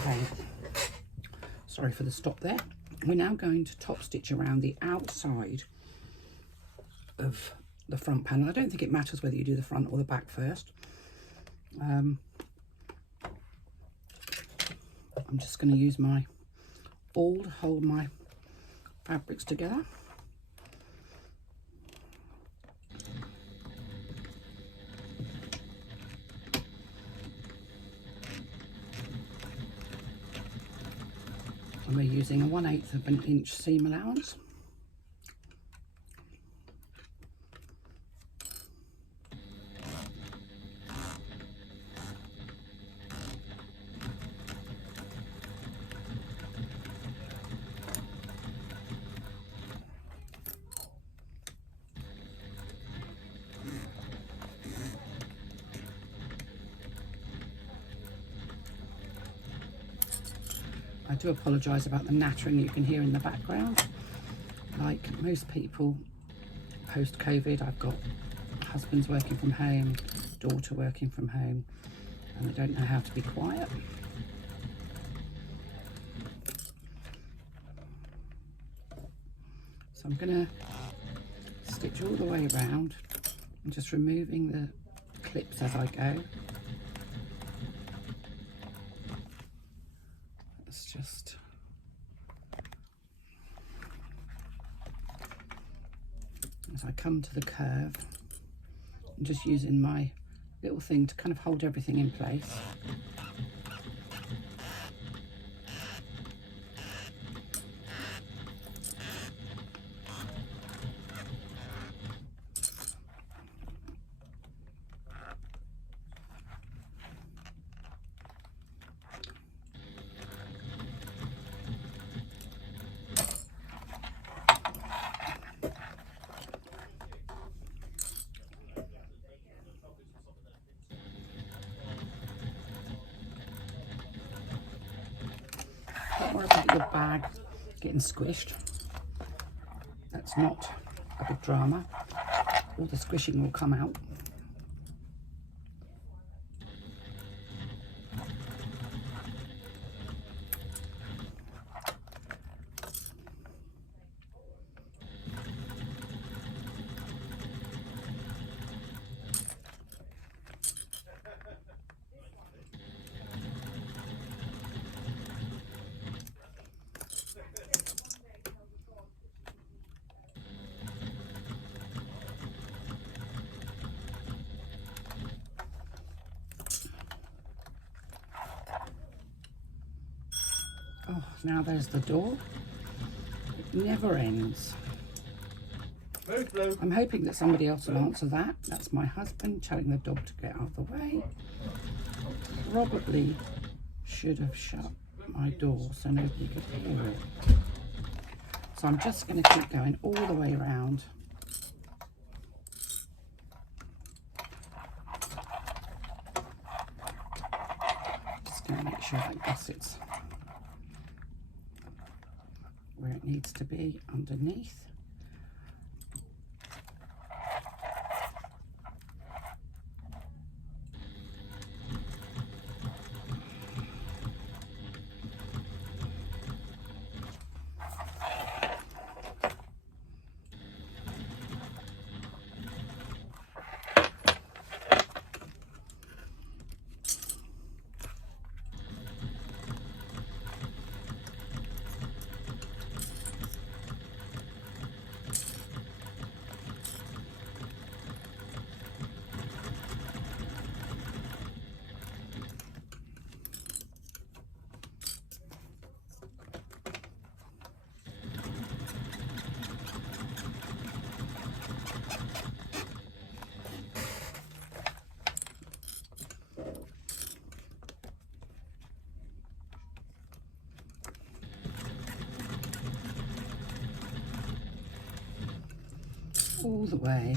Okay, sorry for the stop there. We're now going to top stitch around the outside of the front panel. I don't think it matters whether you do the front or the back first. I'm just going to use my awl to hold my fabrics together. And we're using a 1/8 of an inch seam allowance. I do apologise about the nattering you can hear in the background. Like most people post-COVID, I've got husbands working from home, daughter working from home, and I don't know how to be quiet. So I'm going to stitch all the way around and just removing the clips as I go. Just as I come to the curve, I'm just using my little thing to kind of hold everything in place. Don't worry about your bag getting squished. That's not a big drama. All the squishing will come out. Oh, now there's the door. It never ends. I'm hoping that somebody else will answer that. That's my husband telling the dog to get out of the way. Probably should have shut my door so nobody could hear it. So I'm just going to keep going all the way around. Just going to make sure that gusset's where it needs to be underneath. All the way.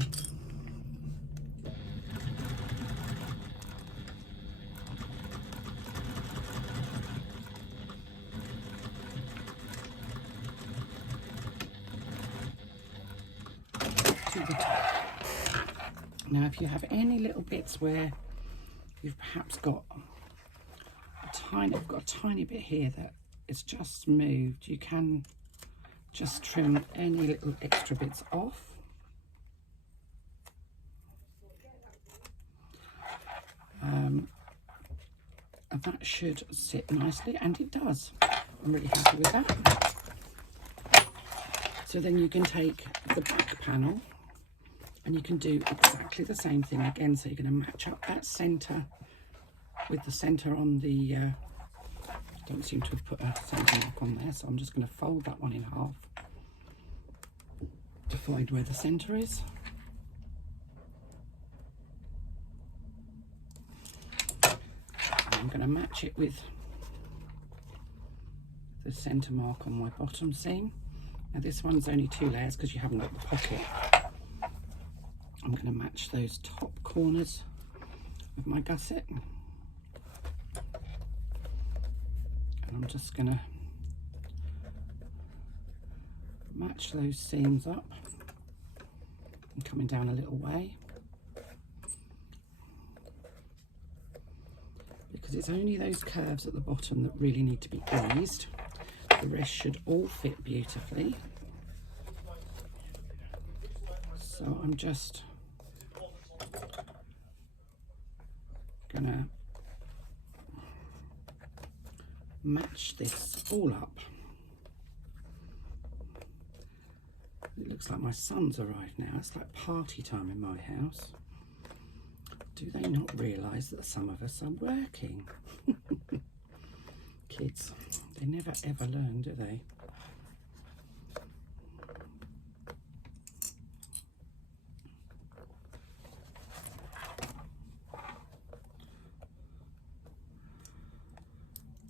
To the top. Now if you have any little bits where you've perhaps got a I've got a tiny bit here that it's just moved. You can just trim any little extra bits off. And that should sit nicely, and it does. I'm really happy with that. So then you can take the back panel and you can do exactly the same thing again. So you're going to match up that centre with the centre on the, don't seem to have put a centre mark on there, so I'm just going to fold that one in half to find where the centre is. I'm going to match it with the centre mark on my bottom seam. Now this one's only 2 layers because you haven't got the pocket. I'm going to match those top corners with my gusset. And I'm just going to match those seams up and coming down a little way. Because it's only those curves at the bottom that really need to be eased. The rest should all fit beautifully. So I'm just gonna match this all up. It looks like my son's arrived now. It's like party time in my house. Do they not realise that some of us are working? Kids, they never ever learn, do they?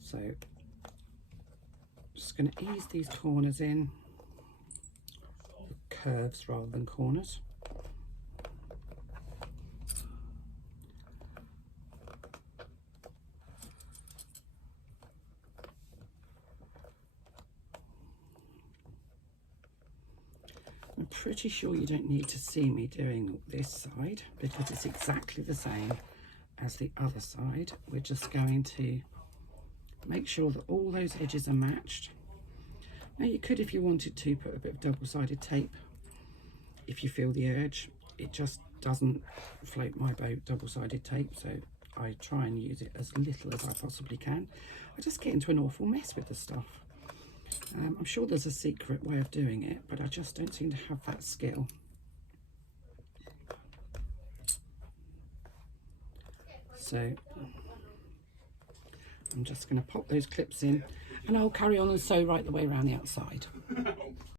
So, just going to ease these corners in, curves rather than corners. I'm pretty sure you don't need to see me doing this side because it's exactly the same as the other side. We're just going to make sure that all those edges are matched. Now you could, if you wanted to, put a bit of double-sided tape if you feel the urge. It just doesn't float my boat, double-sided tape, so I try and use it as little as I possibly can. I just get into an awful mess with the stuff. I'm sure there's a secret way of doing it, but I just don't seem to have that skill. So I'm just going to pop those clips in and I'll carry on and sew right the way around the outside.